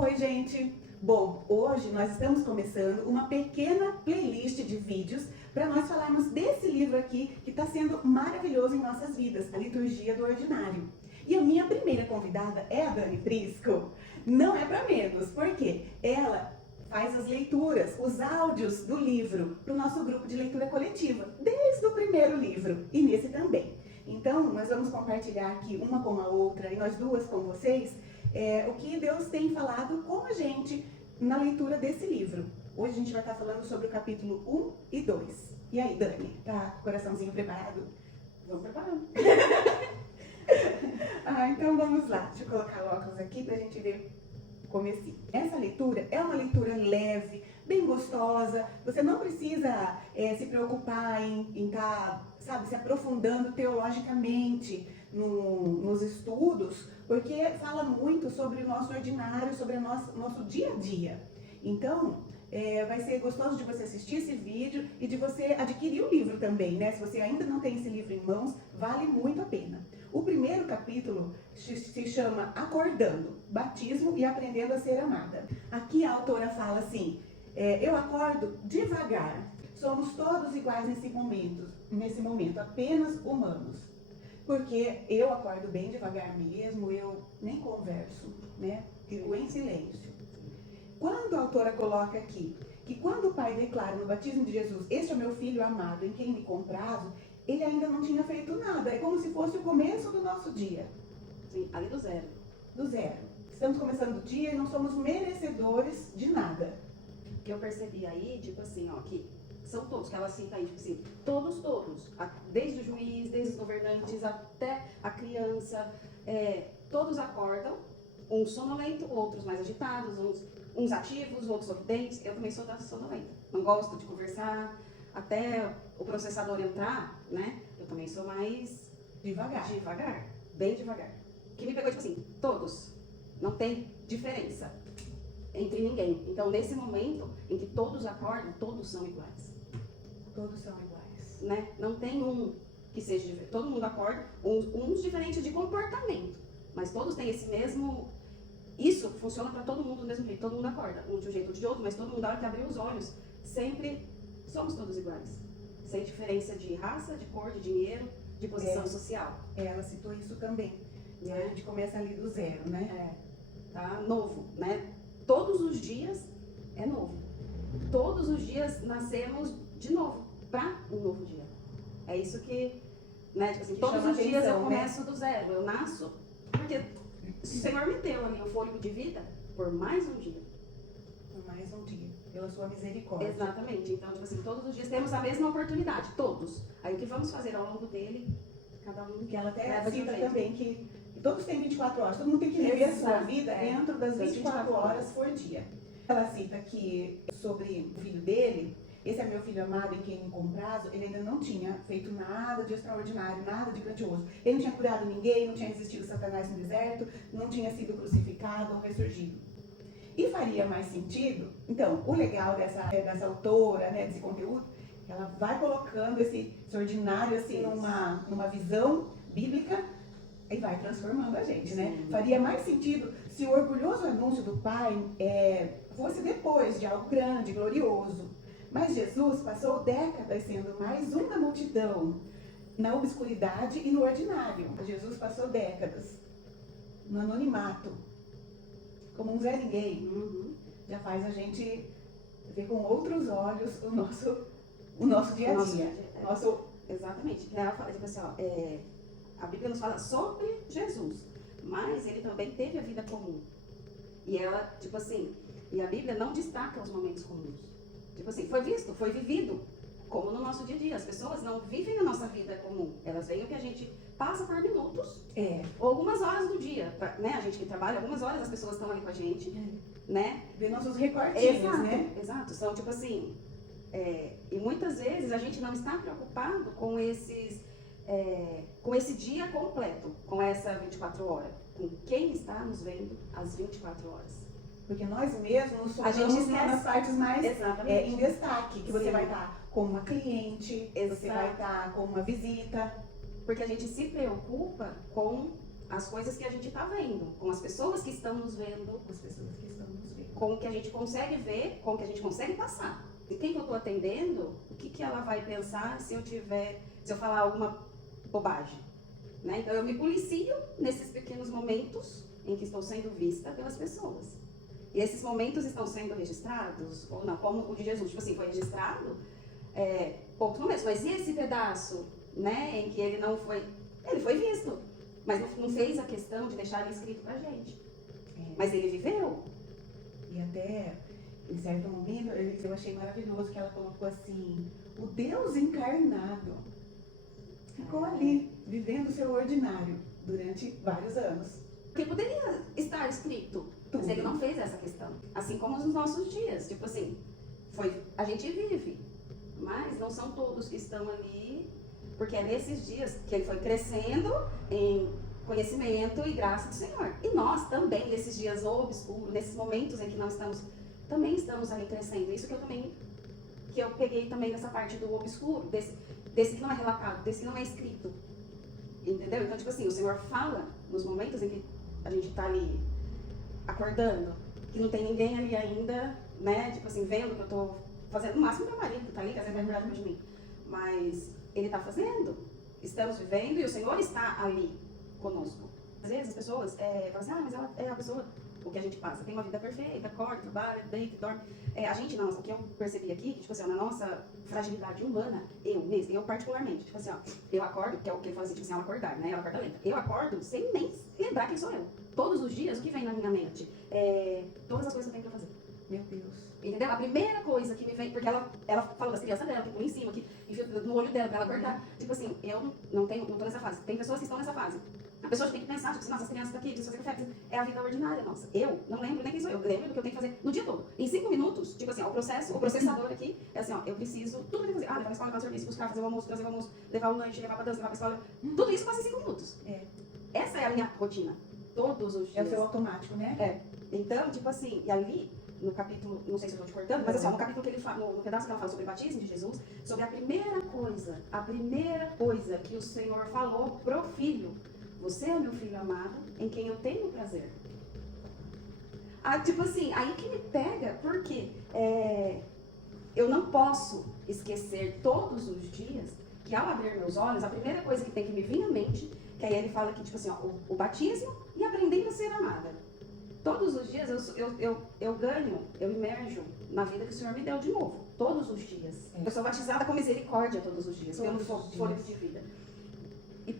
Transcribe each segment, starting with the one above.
Oi, gente! Bom, hoje nós estamos começando uma pequena playlist de vídeos para nós falarmos desse livro aqui que está sendo maravilhoso em nossas vidas, a Liturgia do Ordinário. E a minha primeira convidada é a Dani Prisco. Não é para menos, porque ela faz as leituras, os áudios do livro para o nosso grupo de leitura coletiva, desde o primeiro livro e nesse também. Então, nós vamos compartilhar aqui uma com a outra e nós duas com vocês o que Deus tem falado com a gente na leitura desse livro. Hoje a gente vai estar falando sobre o capítulo 1 e 2. E aí, Dani, tá com o coraçãozinho preparado? Vamos preparando. Então vamos lá. Deixa eu colocar o óculos aqui pra gente ver o comecinho. Essa leitura é uma leitura leve, bem gostosa. Você não precisa se preocupar em estar, se aprofundando teologicamente nos estudos, porque fala muito sobre o nosso ordinário, sobre o nosso dia a dia. Então, vai ser gostoso de você assistir esse vídeo e de você adquirir o livro também, né? Se você ainda não tem esse livro em mãos, vale muito a pena. O primeiro capítulo se chama Acordando, Batismo e Aprendendo a Ser Amada. Aqui a autora fala assim, eu acordo devagar, somos todos iguais nesse momento, apenas humanos. Porque eu acordo bem devagar mesmo, eu nem converso, né? Fico em silêncio. Quando a autora coloca aqui que quando o pai declara no batismo de Jesus, este é o meu filho amado em quem me comprazo, ele ainda não tinha feito nada. É como se fosse o começo do nosso dia. Sim, ali do zero. Do zero. Estamos começando o dia e não somos merecedores de nada. O que eu percebi aí, tipo assim, ó, que são todos, que ela cita aí, tipo assim, todos, desde o juiz, desde os governantes até a criança, todos acordam, uns sonolentos, outros mais agitados, uns ativos, outros sorridentes. Eu também sou da sonolenta, não gosto de conversar, até o processador entrar, né, eu também sou mais devagar, bem devagar. Que me pegou, tipo assim, todos, não tem diferença entre ninguém. Então, nesse momento em que todos acordam, todos são iguais. Todos são iguais. Né? Não tem um que seja diferente. Todo mundo acorda, uns diferentes de comportamento, mas todos têm esse mesmo... Isso funciona para todo mundo do mesmo jeito. Todo mundo acorda, um de um jeito ou de outro, mas todo mundo, na hora que abrir os olhos, sempre somos todos iguais. Sem diferença de raça, de cor, de dinheiro, de posição social. Ela citou isso também. E a gente começa ali do zero, né? Tá? Novo, né? Todos os dias é novo. Todos os dias nascemos de novo, para um novo dia. É isso que, né? Tipo assim, todos os dias eu começo do zero. Eu nasço porque o Senhor me deu ali o fôlego de vida por mais um dia. Por mais um dia, pela sua misericórdia. Exatamente. Então, tipo assim, todos os dias temos a mesma oportunidade, todos. Aí o que vamos fazer ao longo dele, cada um... Que ela até cita também que todos têm 24 horas, todo mundo tem que viver a sua vida dentro das 24 horas por dia. Ela cita que sobre o filho dele, esse é meu filho amado em quem me comprazo, ele ainda não tinha feito nada de extraordinário, nada de grandioso. Ele não tinha curado ninguém, não tinha resistido Satanás no deserto, não tinha sido crucificado ou ressurgido. E faria mais sentido, então, o legal dessa autora, né, desse conteúdo, ela vai colocando esse ordinário assim numa visão bíblica e vai transformando a gente, né? Sim. Faria mais sentido se o orgulhoso anúncio do Pai fosse depois de algo grande, glorioso. Mas Jesus passou décadas sendo mais um da multidão, na obscuridade e no ordinário. Jesus passou décadas no anonimato, como um Zé Ninguém. Já faz a gente ver com outros olhos o nosso dia a dia. Exatamente. Ela fala, tipo assim, ó, a Bíblia nos fala sobre Jesus, mas ele também teve a vida comum. E ela, tipo assim, e a Bíblia não destaca os momentos comuns. Tipo assim, foi visto, foi vivido, como no nosso dia a dia. As pessoas não vivem a nossa vida comum. Elas veem o que a gente passa por minutos, ou algumas horas do dia. Né? A gente que trabalha, algumas horas as pessoas estão ali com a gente, né? Ver nossos recortinhos, exato, né? Exato. São, tipo assim, e muitas vezes a gente não está preocupado com esse dia completo, com essa 24 horas. Com quem está nos vendo às 24 horas. Porque nós mesmos a gente esquece nas partes mais em destaque, que você Sim. vai estar com uma cliente, você vai estar com uma visita. Porque a gente se preocupa com as coisas que a gente está vendo, com as pessoas que estão nos vendo. As pessoas que estão nos com o que a gente consegue ver, com o que a gente consegue passar. E quem que eu estou atendendo, o que, que ela vai pensar se eu falar alguma bobagem? Né? Então eu me policio nesses pequenos momentos em que estou sendo vista pelas pessoas. E esses momentos estão sendo registrados ou não? Como o de Jesus, tipo assim, foi registrado poucos momentos. Mas e esse pedaço, né, em que ele não foi... Ele foi visto, mas não fez a questão de deixar ele escrito pra gente. Mas ele viveu. E até, em certo momento, eu achei maravilhoso que ela colocou assim, o Deus encarnado ficou ali, vivendo o seu ordinário, durante vários anos. Porque poderia estar escrito, mas ele não fez essa questão. Assim como nos nossos dias. Tipo assim, a gente vive, mas não são todos que estão ali, porque é nesses dias que ele foi crescendo em conhecimento e graça do Senhor. E nós também, nesses dias obscuros, nesses momentos em que nós também estamos ali crescendo. Isso que eu peguei também nessa parte do obscuro, desse que não é relatado, desse que não é escrito. Entendeu? Então, tipo assim, o Senhor fala nos momentos em que a gente está ali acordando, que não tem ninguém ali ainda, né? Tipo assim, vendo que eu estou fazendo. No máximo meu marido que está ali, que às vezes vai cuidar de mim. Mas ele está fazendo. Estamos vivendo e o Senhor está ali conosco. Às vezes as pessoas falam assim, mas ela é a pessoa, o que a gente passa, tem uma vida perfeita, acorda, trabalha, deita, dorme. A gente não, o que eu percebi aqui, tipo assim, na nossa fragilidade humana, eu particularmente, tipo assim, eu acordo, que é o que ele fala assim, tipo assim, ela acordar, né? Ela acorda lenta. Eu acordo sem nem lembrar quem sou eu. Todos os dias, o que vem na minha mente? Todas as coisas que eu tenho pra fazer. Meu Deus. Entendeu? A primeira coisa que me vem, porque ela fala das crianças dela, que põe em cima, que enfia no olho dela pra ela acordar. Tipo assim, eu não tô nessa fase. Tem pessoas que estão nessa fase. A pessoa tem que pensar, tipo assim, nossa, as crianças daqui, precisa fazer café, é a vida ordinária, nossa. Eu não lembro nem quem sou eu, lembro do que eu tenho que fazer no dia todo. Em 5 minutos, tipo assim, o processador aqui, é assim, eu preciso, tudo que eu tenho que fazer, levar na escola, levar o serviço, buscar, fazer o almoço, trazer o almoço, levar o lanche, levar pra dança, levar pra escola, tudo isso passa em 5 minutos. Essa é a minha rotina, todos os dias. É o seu automático, né? Então, tipo assim, e ali, no capítulo, não sei se eu estou te cortando, mas assim, no capítulo que ele fala, no pedaço que ela fala sobre o batismo de Jesus, sobre a primeira coisa que o Senhor falou pro filho: você é meu filho amado, em quem eu tenho prazer. Tipo assim, aí que me pega, porque eu não posso esquecer todos os dias que ao abrir meus olhos, a primeira coisa que tem que me vir à mente, que aí ele fala que, tipo assim, o batismo e aprendendo a ser amada. Todos os dias eu imerjo na vida que o Senhor me deu de novo. Todos os dias. Eu sou batizada com misericórdia todos os dias, pelo fôlego de vida. E,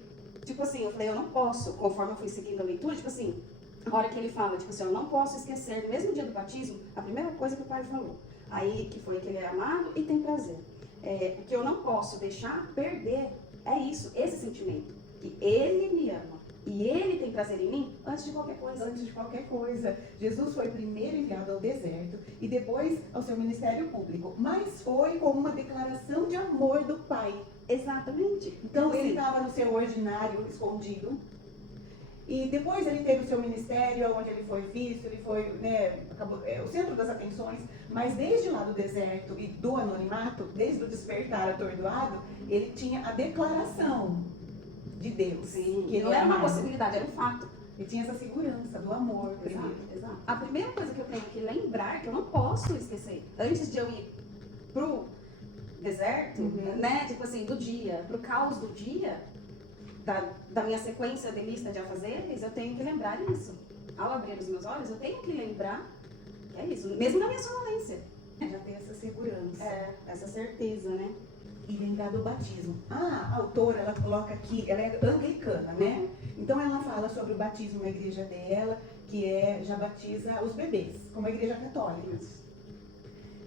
tipo assim, eu falei, eu não posso, conforme eu fui seguindo a leitura, tipo assim, a hora que ele fala, tipo assim, eu não posso esquecer, no mesmo dia do batismo, a primeira coisa que o pai falou. Aí, que foi que ele é amado e tem prazer. O que eu não posso deixar perder é isso, esse sentimento. Que ele me ama. E ele tem prazer em mim antes de qualquer coisa. Antes de qualquer coisa. Jesus foi primeiro enviado ao deserto e depois ao seu ministério público. Mas foi com uma declaração de amor do Pai. Exatamente. Então ele estava no seu ordinário, escondido. E depois ele teve o seu ministério, onde ele foi visto, ele foi o centro das atenções. Mas desde lá do deserto e do anonimato, desde o despertar atordoado, ele tinha a declaração de Deus. Sim, que não era uma possibilidade, era um fato. Ele tinha essa segurança do amor. Exato. A primeira coisa que eu tenho que lembrar, que eu não posso esquecer, antes de eu ir pro deserto, né, tipo assim, do dia, pro caos do dia, da minha sequência de lista de afazeres, eu tenho que lembrar isso. Ao abrir os meus olhos, eu tenho que lembrar que é isso, mesmo na minha sonolência. Já tem essa segurança. Essa certeza, né? E lembrar do batismo. A autora, ela coloca aqui, ela é anglicana, né? Então ela fala sobre o batismo na igreja dela, que já batiza os bebês, como a igreja católica.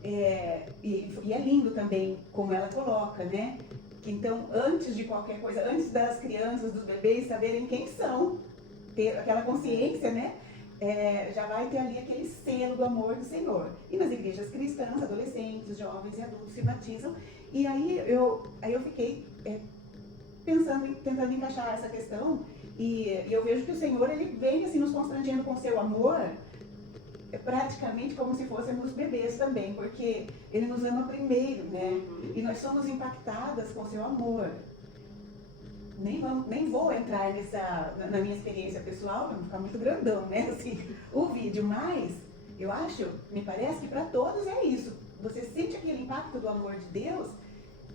E é lindo também como ela coloca, né? Que então, antes de qualquer coisa, antes das crianças, dos bebês saberem quem são, ter aquela consciência, né? Já vai ter ali aquele selo do amor do Senhor. E nas igrejas cristãs, adolescentes, jovens e adultos se batizam. E aí eu fiquei tentando encaixar essa questão, e eu vejo que o Senhor, ele vem assim nos constrangendo com seu amor, praticamente como se fôssemos bebês também, porque ele nos ama primeiro, né? E nós somos impactadas com seu amor. Nem vou entrar na minha experiência pessoal, para não ficar muito grandão, né? Assim, o vídeo, mas Eu acho, me parece que para todos é isso. Você sente aquele impacto do amor de Deus,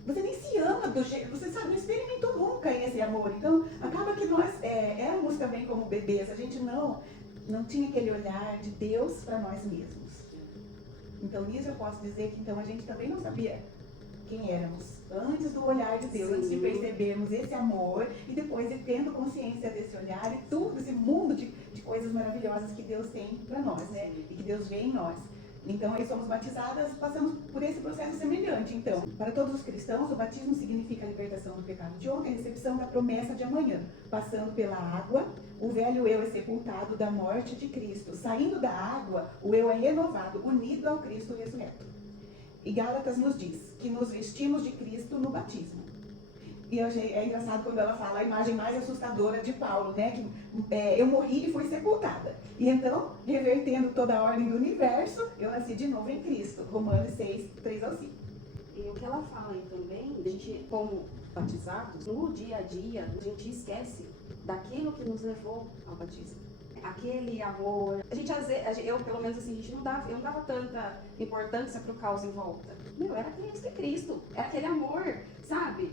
você nem se ama do jeito, você sabe, não experimentou nunca esse amor. Então, acaba que nós éramos também como bebês, a gente não tinha aquele olhar de Deus para nós mesmos. Então, nisso eu posso dizer que então a gente também não sabia quem éramos antes do olhar de Deus, antes de percebermos esse amor e depois de tendo consciência desse olhar e tudo esse mundo de coisas maravilhosas que Deus tem para nós, né? E que Deus vê em nós. Então, aí somos batizadas, passamos por esse processo semelhante. Então, para todos os cristãos, o batismo significa a libertação do pecado de ontem, a recepção da promessa de amanhã. Passando pela água, o velho eu é sepultado da morte de Cristo. Saindo da água, o eu é renovado, unido ao Cristo ressurreto. E Gálatas nos diz que nos vestimos de Cristo no batismo. E é engraçado quando ela fala a imagem mais assustadora de Paulo, né? Que eu morri e fui sepultada. E então, revertendo toda a ordem do universo, eu nasci de novo em Cristo. Romanos 6, 3 ao 5. E o que ela fala aí também, a gente, como batizados, no dia a dia, a gente esquece daquilo que nos levou ao batismo. Aquele amor. Eu, pelo menos assim, eu não dava tanta importância pro caos em volta. Era Cristo. Era aquele amor, sabe?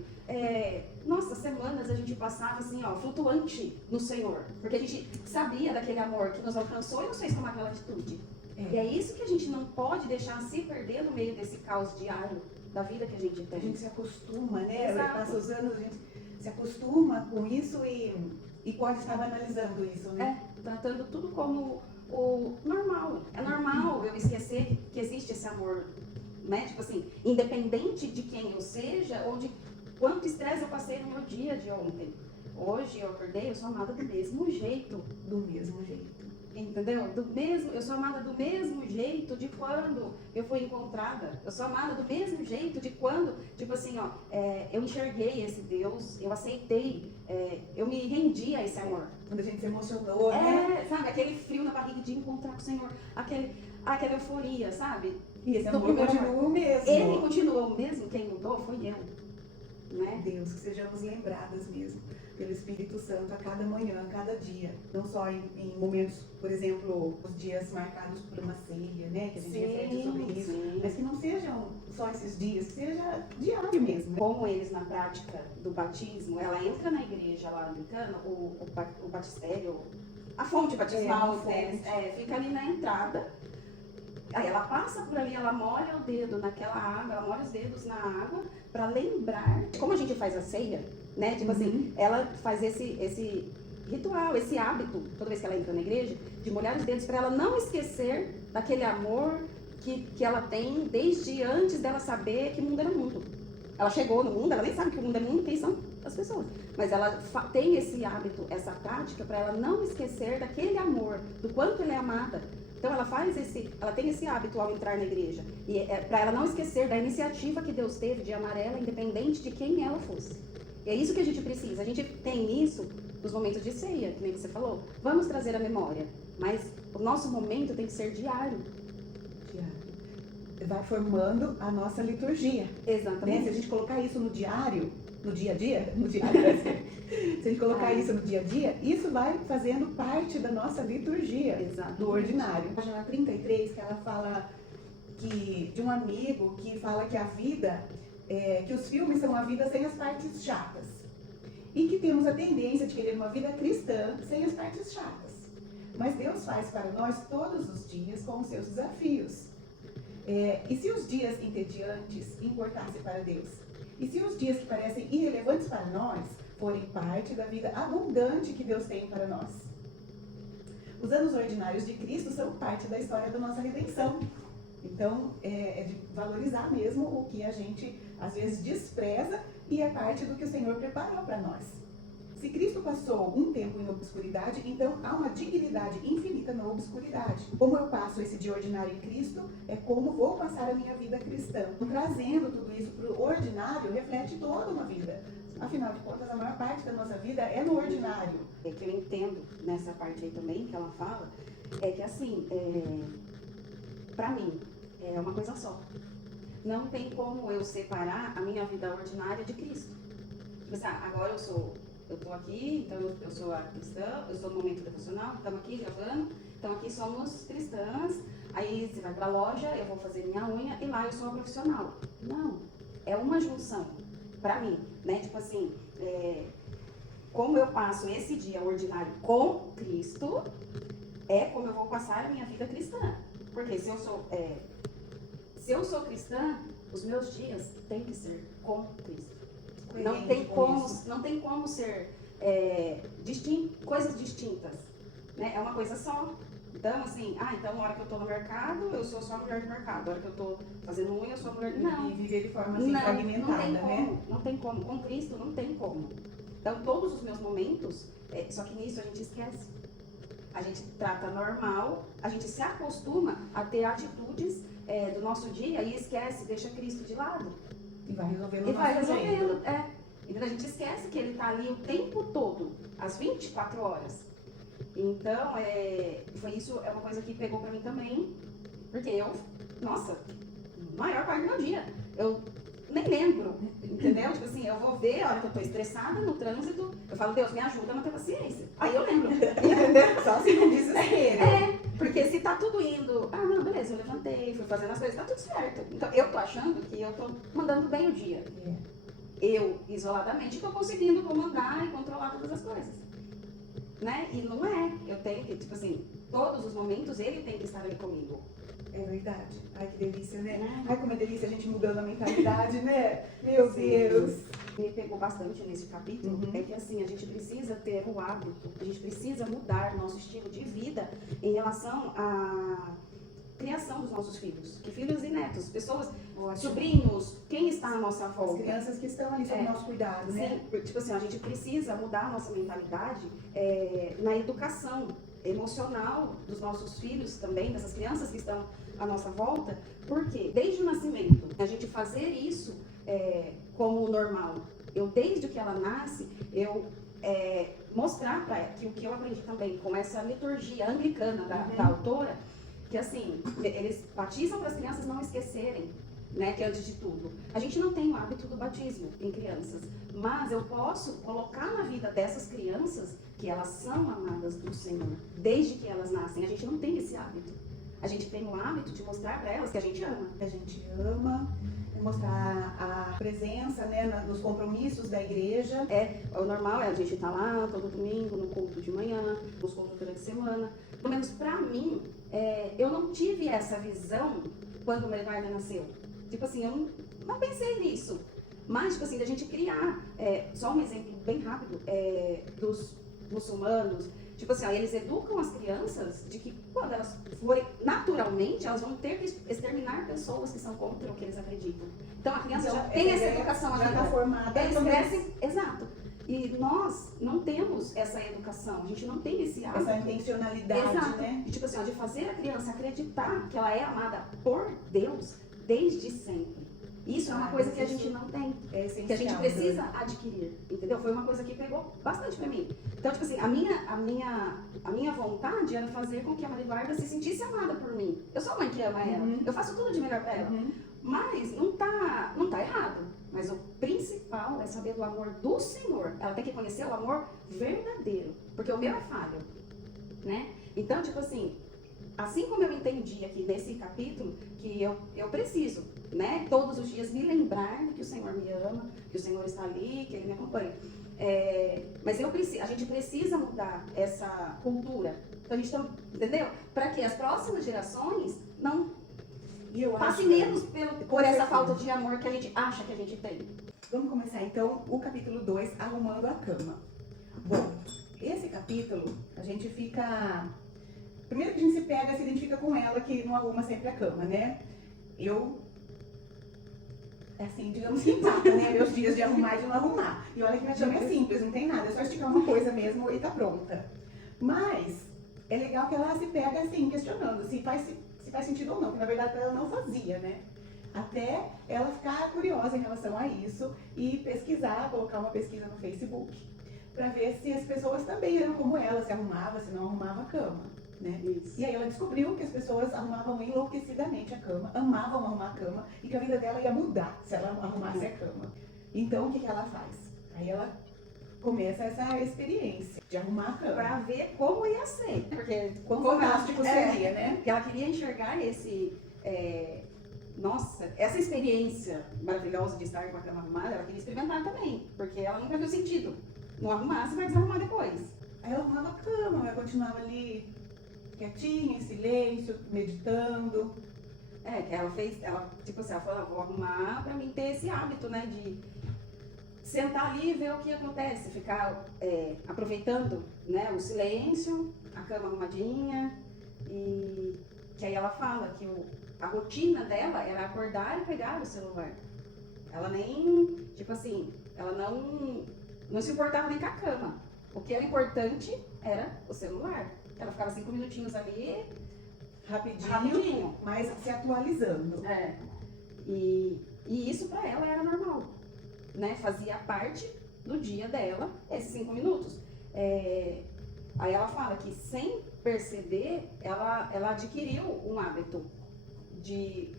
Nossa, semanas a gente passava assim, flutuante no Senhor. Porque a gente sabia daquele amor que nos alcançou e nos fez tomar aquela atitude. E é isso que a gente não pode deixar se perder no meio desse caos diário da vida que a gente tem. A gente se acostuma, né? Exato. Passa os anos, a gente se acostuma com isso e pode estar banalizando isso, né? Tratando tudo como o normal. É normal eu esquecer que existe esse amor, né? Tipo assim, independente de quem eu seja ou de quanto estresse eu passei no meu dia de ontem. Hoje eu acordei, eu sou amada do mesmo jeito. Do mesmo jeito. Entendeu? Eu sou amada do mesmo jeito de quando eu fui encontrada. Eu sou amada do mesmo jeito de quando, tipo assim, eu enxerguei esse Deus, eu aceitei, eu me rendi a esse amor. Quando a gente se emocionou, né? Sabe, aquele frio na barriga de encontrar com o Senhor, aquela euforia, sabe? E esse amor continua o mesmo. Ele continua o mesmo, quem mudou foi eu. Né? Deus, que sejamos lembradas mesmo pelo Espírito Santo a cada manhã, a cada dia. Não só em momentos, por exemplo, os dias marcados por uma ceia, né? Que a gente reflete sobre isso. Sim. Mas que não sejam só esses dias, que seja diário mesmo. Como eles na prática do batismo, ela entra na igreja lá americana, o batistério, a fonte batismal deles, fica ali na entrada. Aí ela passa por ali, ela molha o dedo naquela água, ela molha os dedos na água para lembrar. Como a gente faz a ceia, né? Tipo assim, ela faz esse ritual, esse hábito, toda vez que ela entra na igreja, de molhar os dedos para ela não esquecer daquele amor que ela tem desde antes dela saber que o mundo era mundo. Ela chegou no mundo, ela nem sabe que o mundo é mundo, quem são as pessoas. Mas ela tem esse hábito, essa prática para ela não esquecer daquele amor, do quanto ela é amada. Então ela tem esse hábito ao entrar na igreja. E para ela não esquecer da iniciativa que Deus teve de amar ela, independente de quem ela fosse. E é isso que a gente precisa. A gente tem isso nos momentos de ceia, que nem você falou. Vamos trazer a memória. Mas o nosso momento tem que ser diário. Vai formando a nossa liturgia. Exatamente. Né? Se a gente colocar isso no diário, no dia a dia, se a gente colocar isso no dia a dia, isso vai fazendo parte da nossa liturgia. Exatamente. Do ordinário. Na página 33, que ela fala de um amigo que fala que a vida, que os filmes são a vida sem as partes chatas. E que temos a tendência de querer uma vida cristã sem as partes chatas. Mas Deus faz para nós todos os dias com os seus desafios. E se os dias entediantes importassem para Deus? E se os dias que parecem irrelevantes para nós forem parte da vida abundante que Deus tem para nós? Os anos ordinários de Cristo são parte da história da nossa redenção. Então, é de valorizar mesmo o que a gente, às vezes, despreza e é parte do que o Senhor preparou para nós. Se Cristo passou um tempo em obscuridade, então há uma dignidade infinita na obscuridade. Como eu passo esse dia ordinário em Cristo, é como vou passar a minha vida cristã. Trazendo tudo isso para o ordinário, reflete toda uma vida. Afinal de contas, a maior parte da nossa vida é no ordinário. O que eu entendo nessa parte aí também, que ela fala, é que assim, pra mim, é uma coisa só. Não tem como eu separar a minha vida ordinária de Cristo. Tipo assim, agora eu estou aqui, então eu sou a cristã, eu estou no momento devocional, estamos aqui gravando, então aqui somos cristãs, Aí você vai pra loja, eu vou fazer minha unha e lá eu sou uma profissional. Não, é uma junção pra mim, né? Tipo assim, como eu passo esse dia ordinário com Cristo, é como eu vou passar a minha vida cristã. Porque se eu sou cristã, os meus dias têm que ser com Cristo. Não tem como ser coisas distintas, né? É uma coisa só. Então, assim, então na hora que eu estou no mercado, eu sou só mulher de mercado. Na hora que eu estou fazendo unha, eu sou mulher de... Não. E viver de forma assim, fragmentada, né? Não tem como. Com Cristo, não tem como. Então, todos os meus momentos, só que nisso a gente esquece. A gente trata normal, a gente se acostuma a ter atitudes do nosso dia e esquece, deixa Cristo de lado. E vai resolvendo E vai resolvendo, Então a gente esquece que ele está ali o tempo todo, às 24 horas. Então, isso é uma coisa que pegou pra mim também, porque nossa, maior parte do meu dia, eu nem lembro, entendeu? Tipo assim, eu vou ver a hora que eu tô estressada no trânsito, eu falo, Deus, me ajuda a manter paciência. Aí eu lembro, entendeu? Só assim com desespero. Porque se tá tudo indo, não, beleza, eu levantei, fui fazendo as coisas, tá tudo certo. Então, eu tô achando que eu tô mandando bem o dia. Eu, isoladamente, tô conseguindo comandar e controlar todas as coisas. Né? E não é. Eu tenho que, tipo assim, todos os momentos ele tem que estar ali comigo. É verdade. Ai, que delícia, né? Ai, como é delícia a gente mudando a mentalidade, né? Meu Deus. Me pegou bastante nesse capítulo, é que assim, a gente precisa ter o hábito, a gente precisa mudar nosso estilo de vida em relação à criação dos nossos filhos. Que filhos e netos, pessoas, sobrinhos, quem está à nossa volta. As crianças que estão ali sob nosso cuidado, né? Sim, tipo assim, a gente precisa mudar a nossa mentalidade na educação emocional dos nossos filhos também, dessas crianças que estão à nossa volta, porque desde o nascimento, a gente fazer isso como normal. Desde que ela nasce, mostrar para ela, que o que eu aprendi também com essa liturgia anglicana da autora, que assim, eles batizam para as crianças não esquecerem, né, que antes de tudo, a gente não tem o hábito do batismo em crianças, mas eu posso colocar na vida dessas crianças que elas são amadas do Senhor, desde que elas nascem. A gente não tem esse hábito. A gente tem o hábito de mostrar para elas que a gente ama. A gente ama, mostrar a presença, né, nos compromissos da igreja. O normal a gente estar lá todo domingo, no culto de manhã, nos cultos durante a semana. Pelo menos para mim, eu não tive essa visão quando o Eduardo nasceu. Tipo assim, eu não pensei nisso. Mas, tipo assim, da gente criar, só um exemplo bem rápido, dos muçulmanos, tipo assim, eles educam as crianças de que quando elas forem, naturalmente, elas vão ter que exterminar pessoas que são contra o que eles acreditam. Então a criança já tem essa educação já está formada. Eles crescem, exato. E nós não temos essa educação, a gente não tem esse hábito. Essa intencionalidade, exato, né? de, tipo assim, de fazer a criança acreditar que ela é amada por Deus desde sempre. Isso é uma coisa que a gente não tem, que a gente precisa adquirir, entendeu? Foi uma coisa que pegou bastante pra mim. Então, tipo assim, a minha vontade era fazer com que a Maria Eduarda se sentisse amada por mim. Eu sou a mãe que ama ela, eu faço tudo de melhor pra ela. Mas não tá errado. Mas o principal é saber do amor do Senhor. Ela tem que conhecer o amor verdadeiro, porque o meu é falho, né? Então, tipo assim como eu entendi aqui nesse capítulo, que eu preciso, né, todos os dias me lembrar que o Senhor me ama, que o Senhor está ali, que Ele me acompanha. Mas a gente precisa mudar essa cultura. Então a gente entendeu? Para que as próximas gerações não passem menos por essa falta de amor que a gente acha que a gente tem. Vamos começar então o capítulo 2, Arrumando a Cama. Bom, esse capítulo a gente fica... Primeiro que a gente se identifica com ela, que não arruma sempre a cama, né? Eu, assim, digamos que empata, né? Meus dias de arrumar e de não arrumar. E olha que minha cama é simples, não tem nada, é só esticar uma coisa mesmo e tá pronta. Mas é legal que ela se pega assim, questionando se faz sentido ou não, que na verdade ela não fazia, né? Até ela ficar curiosa em relação a isso e pesquisar, colocar uma pesquisa no Facebook, pra ver se as pessoas também eram como ela, se arrumava, se não arrumava a cama. Né? E aí ela descobriu que as pessoas arrumavam enlouquecidamente a cama, amavam arrumar a cama e que a vida dela ia mudar se ela arrumasse a cama. Então o que ela faz? Aí ela começa essa experiência de arrumar a cama. Pra ver como ia ser. Porque Quão fantástico seria, né? Porque ela queria enxergar nossa, essa experiência maravilhosa de estar com a cama arrumada, ela queria experimentar também. Porque ela nunca viu sentido. Não arrumar, você vai desarrumar depois. Aí ela arrumava a cama, ela continuava ali quietinha, em silêncio, meditando. Tipo assim, ela falou, vou arrumar pra mim ter esse hábito, né, de sentar ali e ver o que acontece, ficar aproveitando, né, o silêncio, a cama arrumadinha, e que aí ela fala que a rotina dela era acordar e pegar o celular. Ela nem, tipo assim, ela não se importava nem com a cama. O que era importante era o celular. Ela ficava 5 minutinhos ali, rapidinho, mas se atualizando. E isso pra ela era normal, né? Fazia parte do dia dela, esses 5 minutos. Aí ela fala que sem perceber, ela adquiriu um hábito de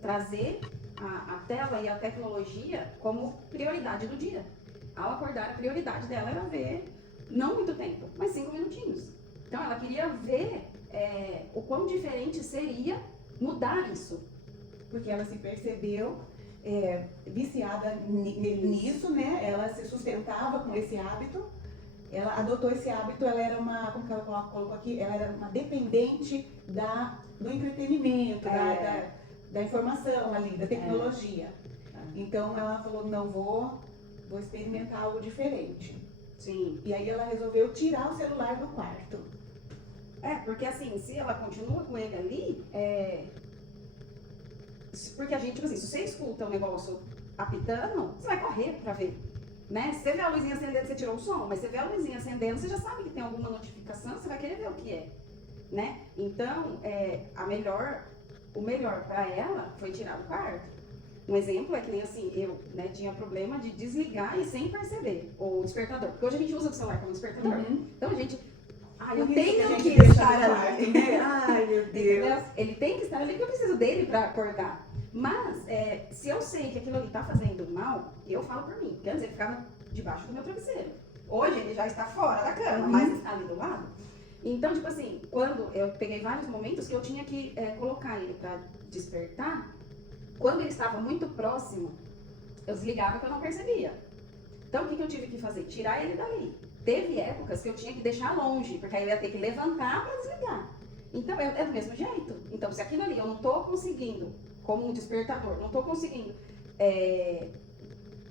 trazer a tela e a tecnologia como prioridade do dia. Ao acordar, a prioridade dela era ver, não muito tempo, mas 5 minutinhos. Então ela queria ver o quão diferente seria mudar isso. Porque ela se percebeu viciada nisso, né? Ela se sustentava com esse hábito. Ela adotou esse hábito, ela era uma, como que ela colocou aqui? Ela era uma dependente do entretenimento, da informação ali, da tecnologia. Então ela falou, não, vou experimentar algo diferente. Sim. E aí ela resolveu tirar o celular do quarto. Porque assim, se ela continua com ele ali, porque a gente, tipo assim, se você escuta um negócio apitando, você vai correr pra ver. Né? Se você vê a luzinha acendendo, você tirou o som, mas você vê a luzinha acendendo, você já sabe que tem alguma notificação, você vai querer ver o que é. Né? Então, o melhor para ela foi tirar do quarto. Um exemplo é que nem assim, eu tinha problema de desligar e sem perceber o despertador. Porque hoje a gente usa o celular como despertador. Uhum. Então a gente, eu Por isso tenho a que gente deixa estar no ali. quarto, né? Ai, meu Deus. Entendeu? Ele tem que estar ali porque eu preciso dele para acordar. Mas, se eu sei que aquilo ali tá fazendo mal, eu falo por mim. Porque antes ele ficava debaixo do meu travesseiro. Hoje ele já está fora da cama, mas está ali do lado. Então, tipo assim, quando eu peguei vários momentos que eu tinha que colocar ele para despertar, quando ele estava muito próximo, eu desligava que eu não percebia. Então, o que eu tive que fazer? Tirar ele dali. Teve épocas que eu tinha que deixar longe, porque aí eu ia ter que levantar para desligar. Então, é do mesmo jeito. Então, se aquilo ali eu não estou conseguindo, como um despertador, não estou conseguindo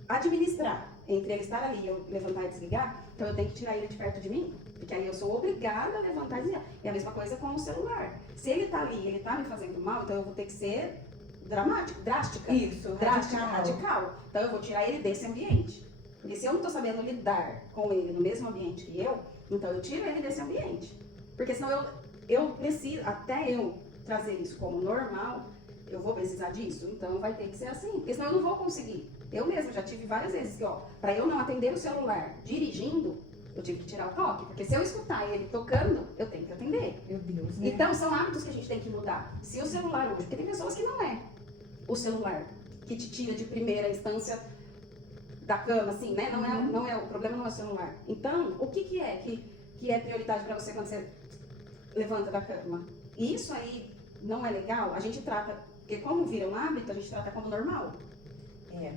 administrar entre ele estar ali e eu levantar e desligar, então eu tenho que tirar ele de perto de mim, porque aí eu sou obrigada a levantar e desligar. E a mesma coisa com o celular. Se ele está ali, ele está me fazendo mal, então eu vou ter que ser drástica. Isso, radical. Então eu vou tirar ele desse ambiente. Porque se eu não estou sabendo lidar com ele no mesmo ambiente que eu, então eu tiro ele desse ambiente. Porque senão eu preciso, até eu trazer isso como normal, eu vou precisar disso, então vai ter que ser assim, porque senão eu não vou conseguir. Eu mesma já tive várias vezes que, para eu não atender o celular dirigindo, eu tive que tirar o toque, porque se eu escutar ele tocando, eu tenho que atender. Meu Deus, né? Então são hábitos que a gente tem que mudar. Se o celular hoje, porque tem pessoas que não é o celular que te tira de primeira instância da cama, assim, né? O problema não é o celular. Então, o que é prioridade para você quando você levanta da cama? E isso aí não é legal, a gente trata, porque como vira um hábito, a gente trata como normal.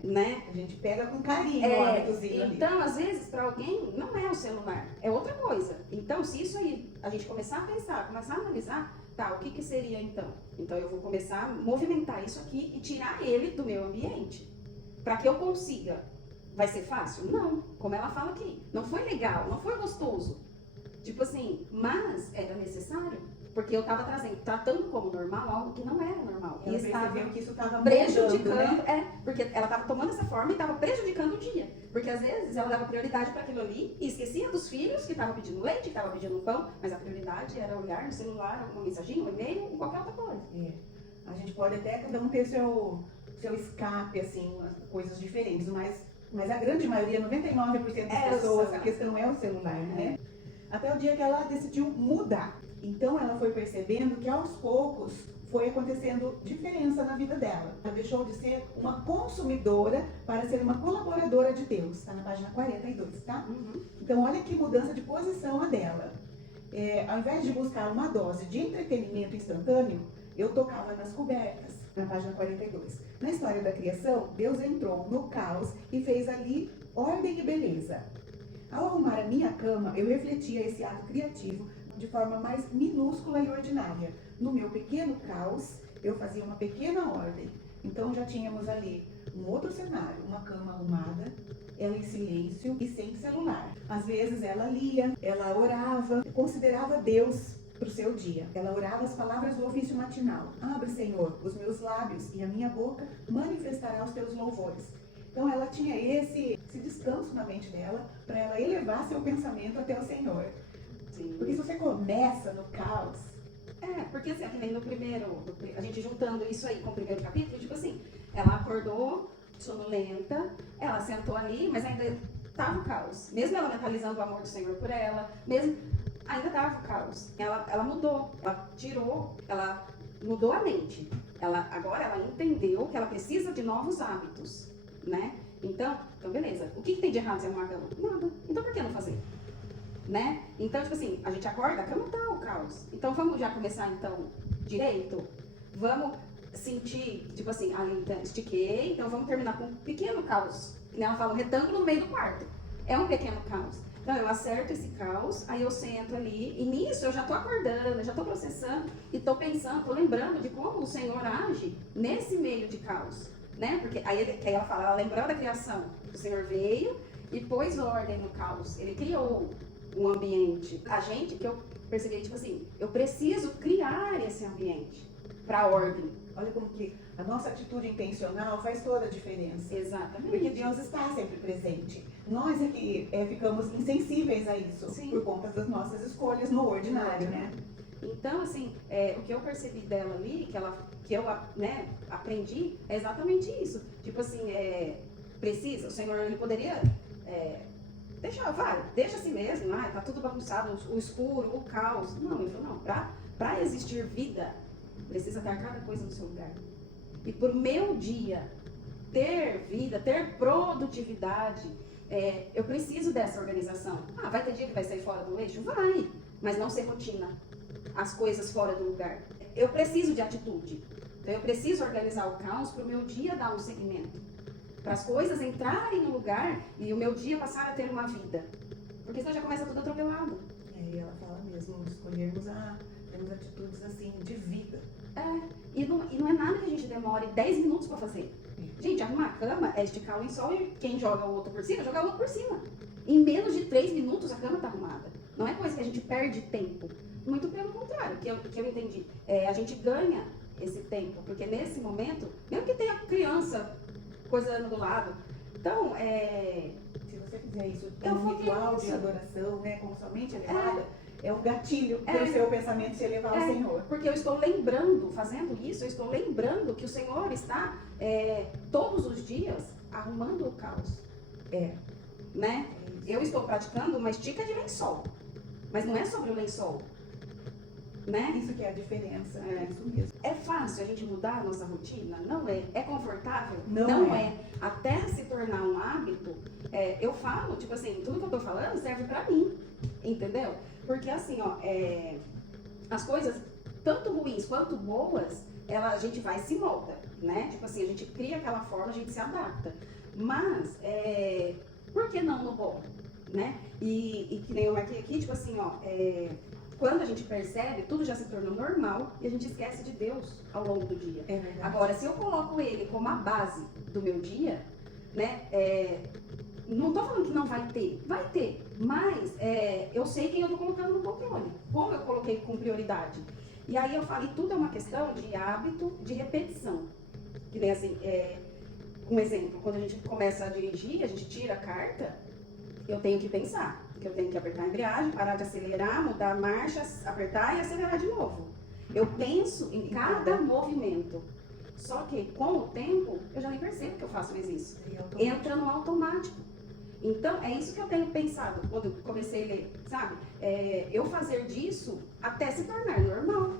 Né? A gente pega com carinho o hábitozinho ali. Então, às vezes, para alguém, não é o celular, é outra coisa. Então, se isso aí, a gente começar a pensar, começar a analisar, o que seria então? Então, eu vou começar a movimentar isso aqui e tirar ele do meu ambiente. Para que eu consiga. Vai ser fácil? Não. Como ela fala aqui, não foi legal, não foi gostoso. Tipo assim, mas era necessário. Porque eu estava tratando como normal algo que não era normal. Ela percebeu que isso estava prejudicando, né? Porque ela estava tomando essa forma e estava prejudicando o dia. Porque às vezes ela dava prioridade para aquilo ali e esquecia dos filhos que estavam pedindo leite, que estavam pedindo pão, mas a prioridade era olhar no celular, alguma mensagem, um e-mail, ou qualquer outra coisa. A gente pode até cada um ter seu escape, assim, coisas diferentes, mas a grande maioria, 99% das pessoas, a questão é o celular, né? Até o dia que ela decidiu mudar. Então ela foi percebendo que aos poucos foi acontecendo diferença na vida dela. Ela deixou de ser uma consumidora para ser uma colaboradora de Deus. Está na página 42, tá? Então, olha que mudança de posição a dela. Ao invés de buscar uma dose de entretenimento instantâneo, eu tocava nas cobertas, na página 42. Na história da criação, Deus entrou no caos e fez ali ordem e beleza. Ao arrumar a minha cama, eu refletia esse ato criativo de forma mais minúscula e ordinária. No meu pequeno caos, eu fazia uma pequena ordem. Então já tínhamos ali um outro cenário, uma cama arrumada, ela em silêncio e sem celular. Às vezes ela lia, ela orava, considerava Deus para o seu dia. Ela orava as palavras do ofício matinal. Abre, Senhor, os meus lábios e a minha boca manifestará os teus louvores. Então ela tinha esse descanso na mente dela para ela elevar seu pensamento até o Senhor. Sim. Porque se você começa no caos... Porque assim, aqui vem no primeiro, a gente juntando isso aí com o primeiro capítulo, tipo assim, ela acordou sonolenta, ela sentou ali, mas ainda estava o caos. Mesmo ela mentalizando o amor do Senhor por ela, mesmo ainda estava o caos. Ela mudou, ela mudou a mente. Agora ela entendeu que ela precisa de novos hábitos, né? Então beleza. O que tem de errado em arrumar a cama? Nada. Então por que não fazer? Né? Então, tipo assim, a gente acorda, a cama tá o caos. Então vamos já começar então direito? Vamos sentir, tipo assim, ali estiquei, então vamos terminar com um pequeno caos. Que nem ela fala, um retângulo no meio do quarto. É um pequeno caos. Então eu acerto esse caos, aí eu sento ali, e nisso eu já tô acordando, já tô processando, e tô pensando, tô lembrando de como o Senhor age nesse meio de caos. Né? Porque aí ela fala, ela lembrando da criação, o Senhor veio e pôs ordem no caos. Ele criou um ambiente. A gente, que eu percebi, tipo assim, eu preciso criar esse ambiente para ordem. Olha como que a nossa atitude intencional faz toda a diferença. Exatamente. Porque Deus está sempre presente. Nós é que ficamos insensíveis a isso. Sim. Por conta das nossas escolhas no ordinário, né? Então, assim, o que eu percebi dela ali, que eu aprendi, é exatamente isso. Tipo assim, o Senhor, ele poderia... deixa assim mesmo, tá tudo bagunçado, o escuro, o caos. Não, ele falou, não, pra existir vida, precisa ter cada coisa no seu lugar. E por meu dia ter vida, ter produtividade, eu preciso dessa organização. Vai ter dia que vai sair fora do eixo? Vai, mas não ser rotina. As coisas fora do lugar. Eu preciso de atitude. Então eu preciso organizar o caos para o meu dia dar um segmento. Para as coisas entrarem no lugar e o meu dia passar a ter uma vida. Porque senão já começa tudo atropelado. E ela fala mesmo, escolhermos temos atitudes assim, de vida. E não é nada que a gente demore 10 minutos para fazer. Gente, arrumar a cama é esticar o lençol e quem joga o outro por cima, joga o outro por cima. Em menos de 3 minutos a cama está arrumada. Não é coisa que a gente perde tempo. Muito pelo contrário, que eu entendi. A gente ganha esse tempo, porque nesse momento, mesmo que tenha criança coisando do lado, então, se você fizer isso como um ritual de adoração, né, como somente elevada, é um gatilho para o seu pensamento se elevar ao Senhor. Porque eu estou lembrando, fazendo isso, eu estou lembrando que o Senhor está todos os dias arrumando o caos. Né? Eu estou praticando uma estica de lençol, mas não é sobre o lençol. Né? Isso que é a diferença. Isso mesmo. É fácil a gente mudar a nossa rotina? Não é. É confortável? Não é. Até se tornar um hábito, eu falo, tipo assim, tudo que eu tô falando serve pra mim. Entendeu? Porque assim, as coisas, tanto ruins quanto boas, a gente vai e se molda, né? Tipo assim, a gente cria aquela forma, a gente se adapta. Mas, por que não no bom? Né? E que nem eu marquei aqui, tipo assim, quando a gente percebe, tudo já se tornou normal e a gente esquece de Deus ao longo do dia. Agora, se eu coloco ele como a base do meu dia, né? Não estou falando que não vai ter, mas eu sei quem eu estou colocando no controle, como eu coloquei com prioridade. E aí eu falei, tudo é uma questão de hábito, de repetição. Que nem assim, um exemplo, quando a gente começa a dirigir, a gente tira a carta, eu tenho que pensar. Que eu tenho que apertar a embreagem, parar de acelerar, mudar a marcha, apertar e acelerar de novo. Eu penso em cada movimento. Só que com o tempo, eu já nem percebo que eu faço mais isso. Entra no automático. Então, é isso que eu tenho pensado quando eu comecei a ler, sabe? Eu fazer disso até se tornar normal.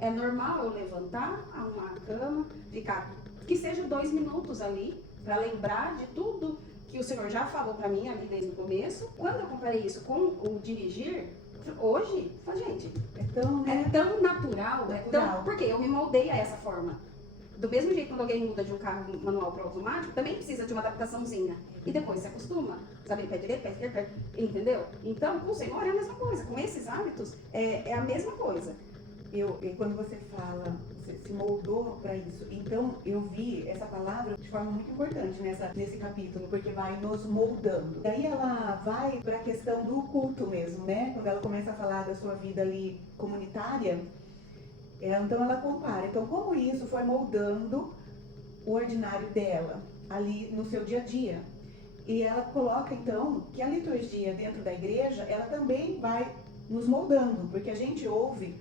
É normal eu levantar, arrumar a cama, ficar, que seja 2 minutos ali, para lembrar de tudo que o Senhor já falou para mim ali desde o começo. Quando eu comparei isso com o dirigir, hoje, gente, É tão, né? é tão natural, é Natural. tão, porque eu me moldei a essa forma. Do mesmo jeito, quando alguém muda de um carro manual para automático, também precisa de uma adaptaçãozinha. E depois se acostuma. Sabe, pé direito, pé esquerdo, pé... Entendeu? Então, com o Senhor é a mesma coisa. Com esses hábitos, é a mesma coisa. E quando você fala, você se moldou para isso. Então, eu vi essa palavra de forma muito importante nesse capítulo, porque vai nos moldando. E aí ela vai para a questão do culto mesmo, né? Quando ela começa a falar da sua vida ali comunitária, então ela compara. Então, como isso foi moldando o ordinário dela ali no seu dia a dia. E ela coloca, então, que a liturgia dentro da igreja, ela também vai nos moldando, porque a gente ouve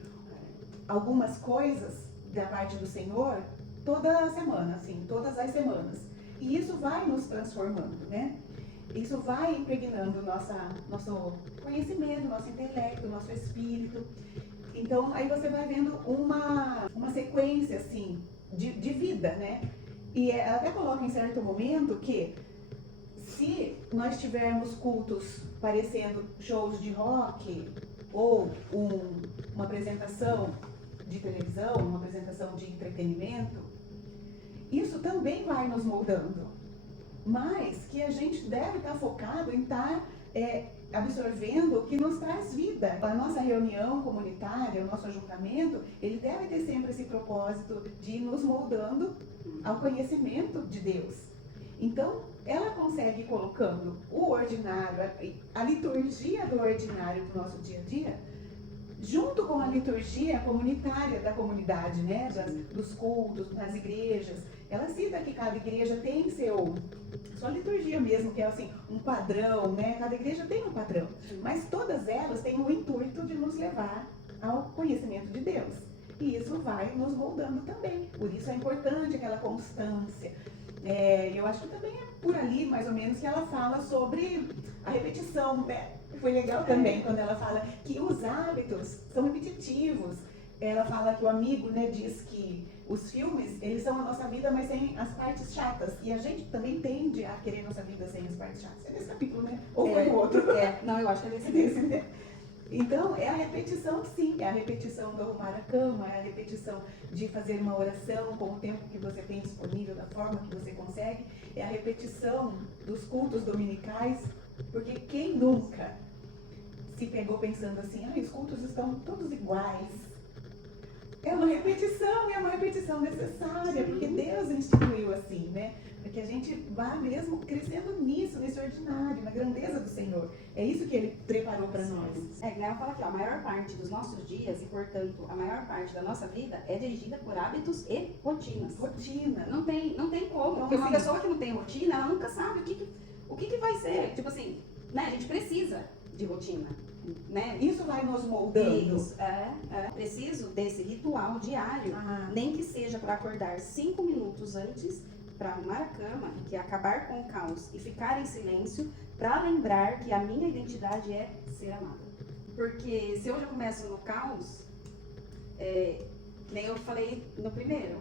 algumas coisas da parte do Senhor toda semana, assim, todas as semanas. E isso vai nos transformando, né? Isso vai impregnando nosso conhecimento, nosso intelecto, nosso espírito. Então, aí você vai vendo uma sequência, assim, de vida, né? E ela até coloca em certo momento que se nós tivermos cultos parecendo shows de rock ou uma apresentação de televisão, uma apresentação de entretenimento, isso também vai nos moldando. Mas que a gente deve estar focado em estar absorvendo o que nos traz vida. A nossa reunião comunitária, o nosso ajuntamento, ele deve ter sempre esse propósito de ir nos moldando ao conhecimento de Deus. Então, ela consegue ir colocando o ordinário, a liturgia do ordinário do nosso dia a dia, junto com a liturgia comunitária da comunidade, né? Dos cultos, das igrejas. Ela cita que cada igreja tem sua liturgia mesmo, que é assim, um padrão, né? Cada igreja tem um padrão. Mas todas elas têm o intuito de nos levar ao conhecimento de Deus. E isso vai nos moldando também. Por isso é importante aquela constância. Eu acho que também é por ali, mais ou menos, que ela fala sobre a repetição, né? Foi legal também quando ela fala que os hábitos são repetitivos. Ela fala que o amigo, né, diz que os filmes, eles são a nossa vida, mas sem as partes chatas. E a gente também tende a querer nossa vida sem as partes chatas. É nesse capítulo, né? Ou foi no outro? Não, eu acho que é desse mesmo. Então, é a repetição, sim. É a repetição do arrumar a cama, é a repetição de fazer uma oração com o tempo que você tem disponível, da forma que você consegue. É a repetição dos cultos dominicais, porque quem nunca se pegou pensando assim, os cultos estão todos iguais. É uma repetição necessária, porque Deus instituiu assim, né? Para que a gente vá mesmo crescendo nisso, nesse ordinário, na grandeza do Senhor. É isso que Ele preparou para nós. Ela fala que a maior parte dos nossos dias, e portanto a maior parte da nossa vida, é dirigida por hábitos e rotinas. Rotina. Não tem como, porque uma pessoa que não tem rotina, ela nunca sabe o que vai ser. Tipo assim, né? A gente precisa de rotina. Né? Isso vai nos moldando. Isso, preciso desse ritual diário, nem que seja para acordar 5 minutos antes, para arrumar a cama, que é acabar com o caos e ficar em silêncio, para lembrar que a minha identidade é ser amada. Porque se eu já começo no caos, nem eu falei no primeiro,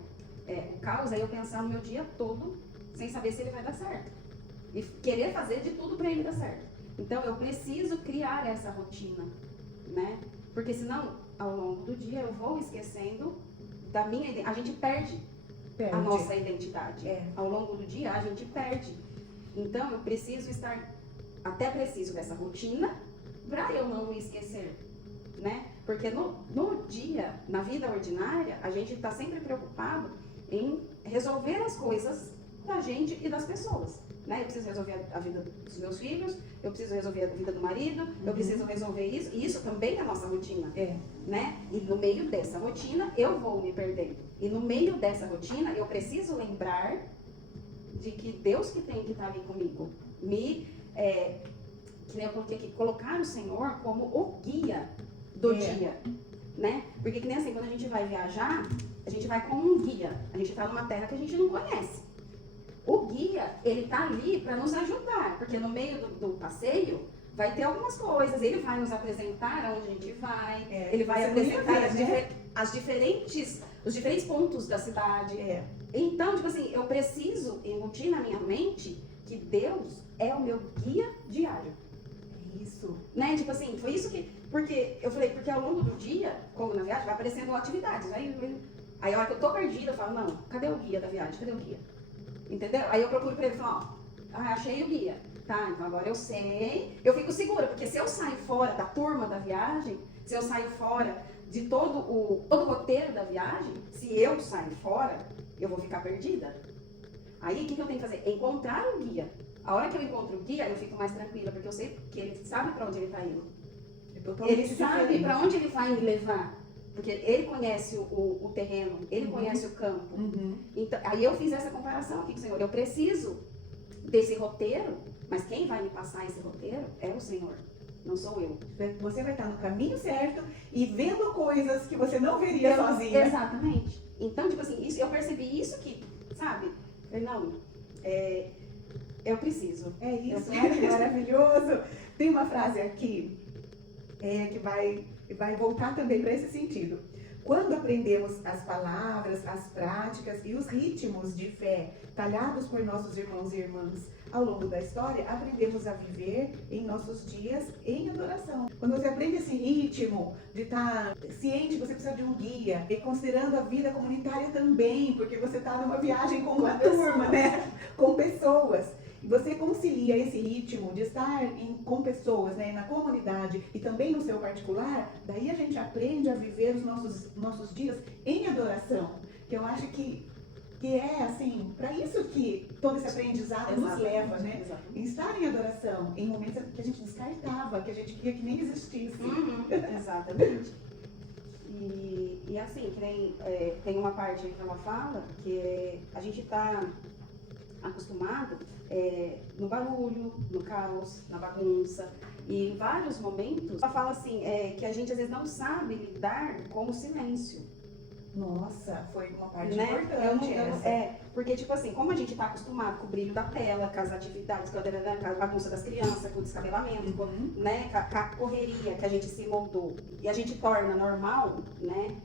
o caos é eu pensar no meu dia todo sem saber se ele vai dar certo e querer fazer de tudo para ele dar certo. Então, eu preciso criar essa rotina, né? Porque senão, ao longo do dia, eu vou esquecendo da minha identidade. A gente perde a nossa identidade. Ao longo do dia, a gente perde. Então, eu preciso preciso dessa rotina para eu não me esquecer, né? Porque no dia, na vida ordinária, a gente está sempre preocupado em resolver as coisas da gente e das pessoas. Né? Eu preciso resolver a vida dos meus filhos, eu preciso resolver a vida do marido, eu preciso resolver isso, e isso também é a nossa rotina. Né? E no meio dessa rotina, eu vou me perdendo. E no meio dessa rotina, eu preciso lembrar de que Deus que tem que estar ali comigo. Que nem eu coloquei aqui, colocar o Senhor como o guia do dia. Né? Porque que nem assim, quando a gente vai viajar, a gente vai com um guia. A gente está numa terra que a gente não conhece. O guia, ele tá ali para nos ajudar, porque no meio do passeio vai ter algumas coisas, ele vai nos apresentar aonde a gente vai, ele vai apresentar os diferentes pontos da cidade. Então, tipo assim, eu preciso embutir na minha mente que Deus é o meu guia diário. É isso. Né? Tipo assim, foi isso que... Porque eu falei, porque ao longo do dia, como na viagem, vai aparecendo atividades. Aí a hora que eu tô perdida, eu falo, não, cadê o guia da viagem? Cadê o guia? Entendeu? Aí eu procuro pra ele e falo, ó, achei o guia. Tá, então agora eu sei. Eu fico segura, porque se eu saio fora da turma da viagem, se eu saio fora de todo o roteiro da viagem, se eu sair fora, eu vou ficar perdida. Aí o que eu tenho que fazer? Encontrar o guia. A hora que eu encontro o guia, eu fico mais tranquila, porque eu sei que ele sabe para onde ele está indo. Ele sabe para onde ele vai me levar. Porque ele conhece o terreno, ele conhece o campo. Então, aí eu fiz essa comparação aqui com o Senhor. Eu preciso desse roteiro, mas quem vai me passar esse roteiro é o Senhor. Não sou eu. Você vai estar no caminho certo e vendo coisas que você não veria sozinha. Exatamente. Então, tipo assim, eu percebi isso que, sabe? Não, eu preciso. É isso, é maravilhoso. Tem uma frase aqui que vai voltar também para esse sentido. Quando aprendemos as palavras, as práticas e os ritmos de fé talhados por nossos irmãos e irmãs ao longo da história, aprendemos a viver em nossos dias em adoração. Quando você aprende esse ritmo de estar ciente que você precisa de um guia e considerando a vida comunitária também, porque você está numa viagem com uma turma, né? Com pessoas. E você concilia esse ritmo de estar com pessoas, né, na comunidade e também no seu particular, daí a gente aprende a viver os nossos dias em adoração. Que eu acho que é assim, para isso que todo esse aprendizado nos leva, né? Em estar em adoração, em momentos que a gente descartava, que a gente queria que nem existisse. Exatamente. E assim, que nem, tem uma parte aí que ela fala que a gente está acostumado no barulho, no caos, na bagunça. E em vários momentos, ela fala assim, que a gente às vezes não sabe lidar com o silêncio. Nossa, foi uma parte importante porque tipo assim, como a gente está acostumado com o brilho da tela, com as atividades, com a bagunça das crianças, com o descabelamento, né, com a correria que a gente se moldou, e a gente torna normal, né?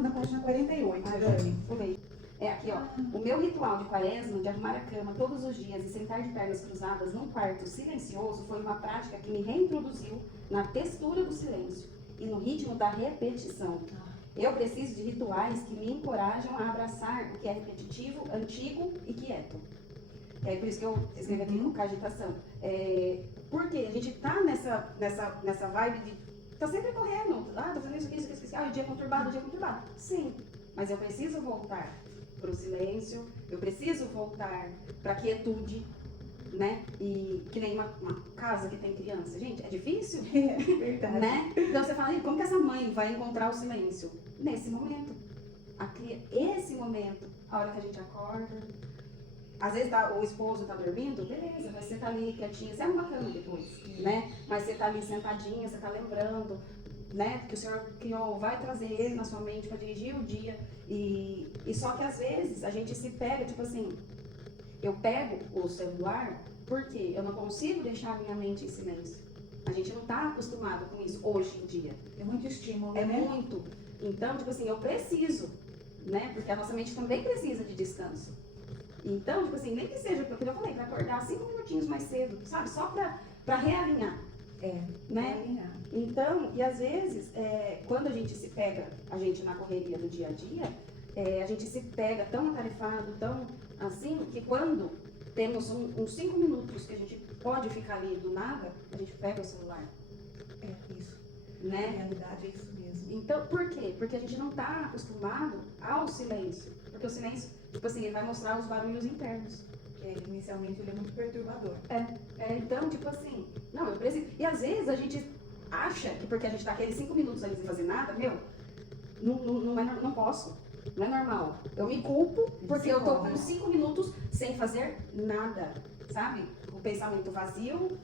Na página 48, Jane. Aqui, ó. O meu ritual de quaresma, de arrumar a cama todos os dias e sentar de pernas cruzadas num quarto silencioso, foi uma prática que me reintroduziu na textura do silêncio e no ritmo da repetição. Eu preciso de rituais que me encorajam a abraçar o que é repetitivo, antigo e quieto. É por isso que eu escrevi aqui com cogitação. Porque a gente tá nessa vibe de... Tá sempre correndo. Tô fazendo isso. O dia é conturbado. Sim, mas eu preciso voltar para o silêncio, eu preciso voltar para a quietude, né? E que nem uma casa que tem criança. Gente, é difícil? É verdade. Né? Então você fala, como que essa mãe vai encontrar o silêncio? Nesse momento. Esse momento, a hora que a gente acorda. Às vezes o esposo tá dormindo, beleza, mas você tá ali quietinha, você arruma a cama depois, né? Mas você tá ali sentadinha, você tá lembrando, né? Que o Senhor criou, vai trazer ele na sua mente para dirigir o dia. E só que às vezes a gente se pega, tipo assim, eu pego o celular porque eu não consigo deixar a minha mente em silêncio. A gente não está acostumado com isso hoje em dia. É muito estímulo, né? Muito. Então, tipo assim, eu preciso, né? Porque a nossa mente também precisa de descanso. Então, tipo assim, nem que seja, porque eu falei, para acordar 5 minutinhos mais cedo, sabe? Só para realinhar. Né? Realinhar. Então, e às vezes, quando a gente se pega, a gente na correria do dia a dia, a gente se pega tão atarefado, tão assim, que quando temos uns 5 minutos que a gente pode ficar ali do nada, a gente pega o celular. Isso. Né? Na realidade é isso mesmo. Então, por quê? Porque a gente não está acostumado ao silêncio. Porque o silêncio, tipo assim, ele vai mostrar os barulhos internos. Inicialmente ele é muito perturbador. Então, tipo assim, não, eu preciso. E às vezes a gente acha que porque a gente tá aqueles 5 minutos ali sem fazer nada, não posso. Não é normal. Eu me culpo porque eu tô com 5 minutos sem fazer nada, sabe? O pensamento vazio,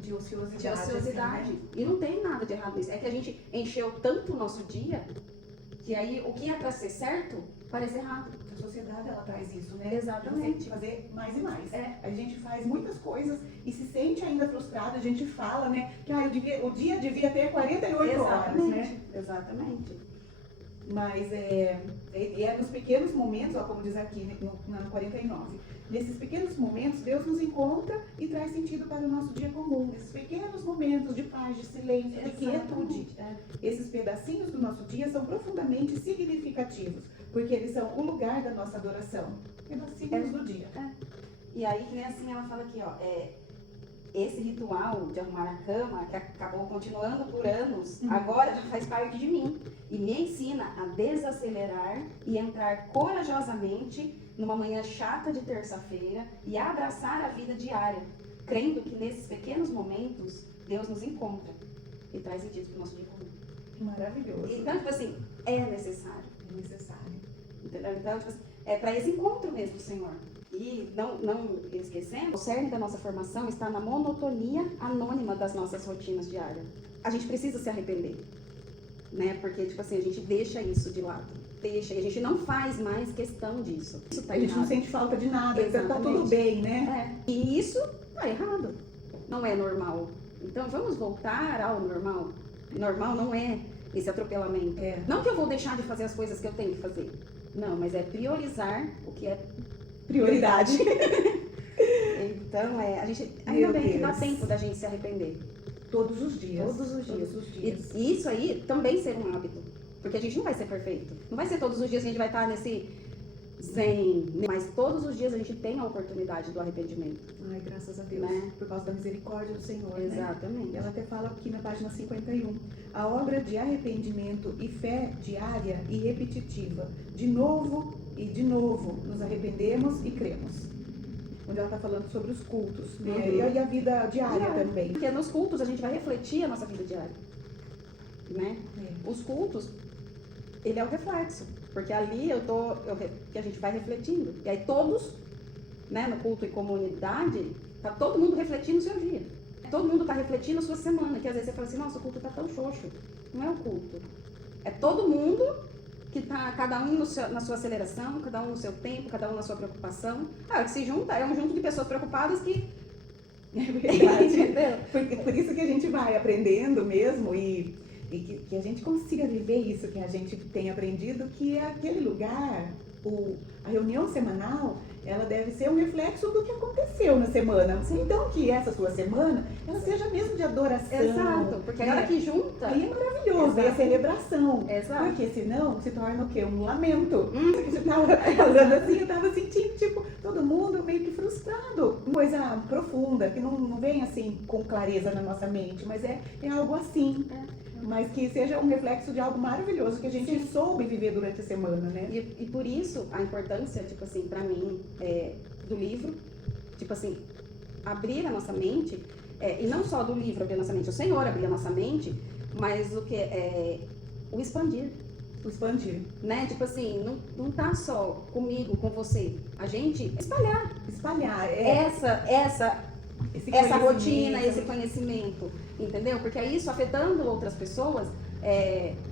de ociosidade. Assim, né? E não tem nada de errado nisso. É que a gente encheu tanto o nosso dia que aí o que é pra ser certo parece errado. A sociedade, ela traz isso, né? Exatamente. Você fazer mais e mais. A gente faz muitas coisas e se sente ainda frustrado. A gente fala, né? Que o dia devia ter 48 horas, né? Exatamente. Mas é nos pequenos momentos, ó, como diz aqui no 49, nesses pequenos momentos Deus nos encontra e traz sentido para o nosso dia comum. Esses pequenos momentos de paz, de silêncio, de quietude. Esses pedacinhos do nosso dia são profundamente significativos, porque eles são o lugar da nossa adoração. Pedacinhos do dia. E aí, que nem assim, ela fala aqui, ó, esse ritual de arrumar a cama, que acabou continuando por anos, agora já faz parte de mim. E me ensina a desacelerar e entrar corajosamente numa manhã chata de terça-feira e a abraçar a vida diária, crendo que nesses pequenos momentos Deus nos encontra e traz sentido para o nosso dia comum. Maravilhoso. Então, tipo assim, é necessário. É necessário. Entendeu? Então, tipo assim, é para esse encontro mesmo, Senhor. E não esquecendo, o cerne da nossa formação está na monotonia anônima das nossas rotinas diárias. A gente precisa se arrepender, né? Porque, tipo assim, a gente deixa isso de lado. Deixa, e a gente não faz mais questão disso. Isso tá A gente errado. não sente falta de nada, tá tudo Exatamente. bem, né? E isso tá errado. Não é normal. Então, vamos voltar ao normal. Normal não é esse atropelamento. Não que eu vou deixar de fazer as coisas que eu tenho que fazer. Não, mas é priorizar o que é Prioridade. Então, a gente ainda bem que dá Deus. tempo da gente se arrepender. Todos os dias. Todos os dias. Todos os dias. E isso aí também ser um hábito. Porque a gente não vai ser perfeito. Não vai ser todos os dias que a gente vai estar nesse zen. Mas todos os dias a gente tem a oportunidade do arrependimento. Ai, graças a Deus. Né? Por causa da misericórdia do Senhor. Né? Exatamente. Ela até fala aqui na página 51. A obra de arrependimento e fé diária e repetitiva. De novo e de novo nos arrependemos e cremos. Onde ela está falando sobre os cultos. Né? E a vida diária também. Porque nos cultos a gente vai refletir a nossa vida diária. Né? Os cultos, ele é o reflexo. Porque ali que a gente vai refletindo. E aí todos, né, no culto e comunidade, tá todo mundo refletindo o seu dia. Todo mundo está refletindo a sua semana. Que às vezes você fala assim, nossa, o culto está tão xoxo. Não é o culto. É todo mundo que está, cada um na sua aceleração, cada um no seu tempo, cada um na sua preocupação. Que se junta, é um junto de pessoas preocupadas que... É verdade. Entendeu? Por isso que a gente vai aprendendo mesmo e que a gente consiga viver isso que a gente tem aprendido, que é aquele lugar, a reunião semanal, ela deve ser um reflexo do que aconteceu na semana. Então que essa sua semana, ela seja mesmo de adoração. Exato, porque a hora que junta... Aí é maravilhoso, é a celebração. Exato. Porque senão se torna o quê? Um lamento. Você tava falando assim, eu tava sentindo, tipo, todo mundo meio que frustrado. Coisa profunda, que não vem assim com clareza na nossa mente, mas é algo assim. Mas que seja um reflexo de algo maravilhoso que a gente soube viver durante a semana, né? E por isso a importância, tipo assim, pra mim, do livro, tipo assim, abrir a nossa mente, e não só do livro abrir a nossa mente, o Senhor abrir a nossa mente, mas o que o expandir. O expandir. Né? Tipo assim, não tá só comigo, com você. A gente espalhar. Espalhar, essa rotina, esse conhecimento, entendeu? Porque é isso, afetando outras pessoas,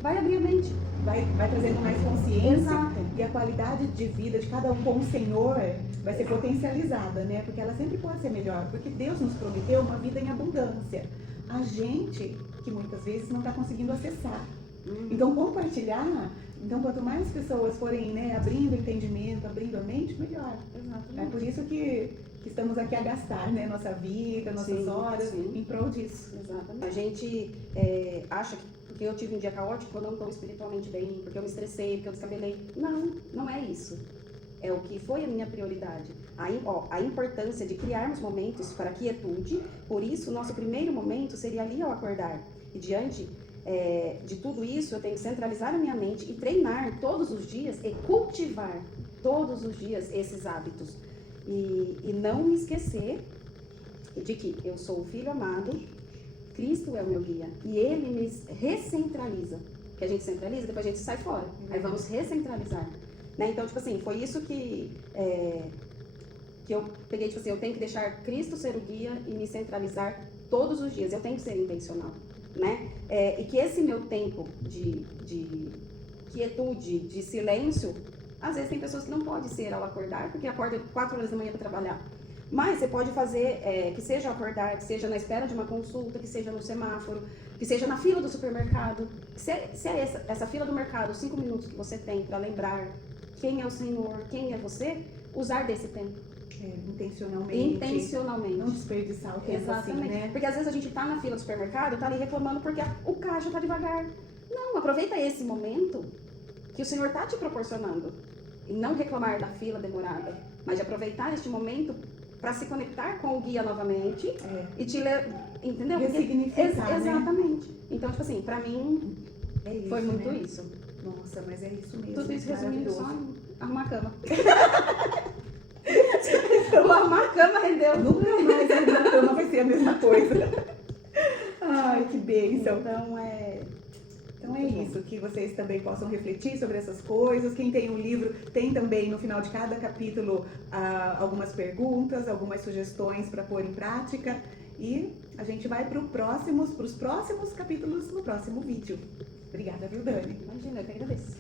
vai abrir a mente. Vai trazendo mais consciência. Exato. E a qualidade de vida de cada um com o Senhor vai ser potencializada, né? Porque ela sempre pode ser melhor. Porque Deus nos prometeu uma vida em abundância. A gente, que muitas vezes não está conseguindo acessar. Então, compartilhar. Então, quanto mais pessoas forem, né, abrindo o entendimento, abrindo a mente, melhor. Exatamente. É por isso que estamos aqui a gastar, né, nossa vida, nossas horas em prol disso. Exatamente. A gente acha que porque eu tive um dia caótico, eu não estou espiritualmente bem, porque eu me estressei, porque eu descabelei. Não é isso. É o que foi a minha prioridade. A importância de criarmos momentos para quietude, por isso, nosso primeiro momento seria ali ao acordar. E diante de tudo isso, eu tenho que centralizar a minha mente e treinar todos os dias e cultivar todos os dias esses hábitos. E não me esquecer de que eu sou o filho amado, Cristo é o meu guia. E Ele me recentraliza. Que a gente centraliza, depois a gente sai fora. Aí vamos recentralizar. Né? Então, tipo assim, foi isso que eu peguei, tipo assim, eu tenho que deixar Cristo ser o guia e me centralizar todos os dias. Eu tenho que ser intencional. Né? E que esse meu tempo de quietude, de silêncio, às vezes tem pessoas que não podem ser ao acordar, porque acorda 4 horas da manhã para trabalhar. Mas você pode fazer, que seja ao acordar, que seja na espera de uma consulta, que seja no semáforo, que seja na fila do supermercado. Se é essa fila do mercado, 5 minutos que você tem para lembrar quem é o Senhor, quem é você, usar desse tempo. Intencionalmente. Não desperdiçar o tempo. Exatamente. Assim, né? Porque às vezes a gente tá na fila do supermercado, tá ali reclamando porque o caixa tá devagar. Não, aproveita esse momento que o Senhor tá te proporcionando. E não reclamar da fila demorada, mas de aproveitar este momento para se conectar com o guia novamente e te entendeu? Ressignificar, exatamente. Né? Então, tipo assim, pra mim foi muito isso. Nossa, mas é isso mesmo. Tudo isso resumindo só em arrumar a cama. O arrumar a cama rendeu. Nunca mais arrumar a cama vai ser a mesma coisa. Ai, que bênção. Então é isso, que vocês também possam refletir sobre essas coisas. Quem tem um livro tem também no final de cada capítulo algumas perguntas, algumas sugestões para pôr em prática. E a gente vai para os próximos capítulos no próximo vídeo. Obrigada, viu, Dani? Imagina, eu que agradeço.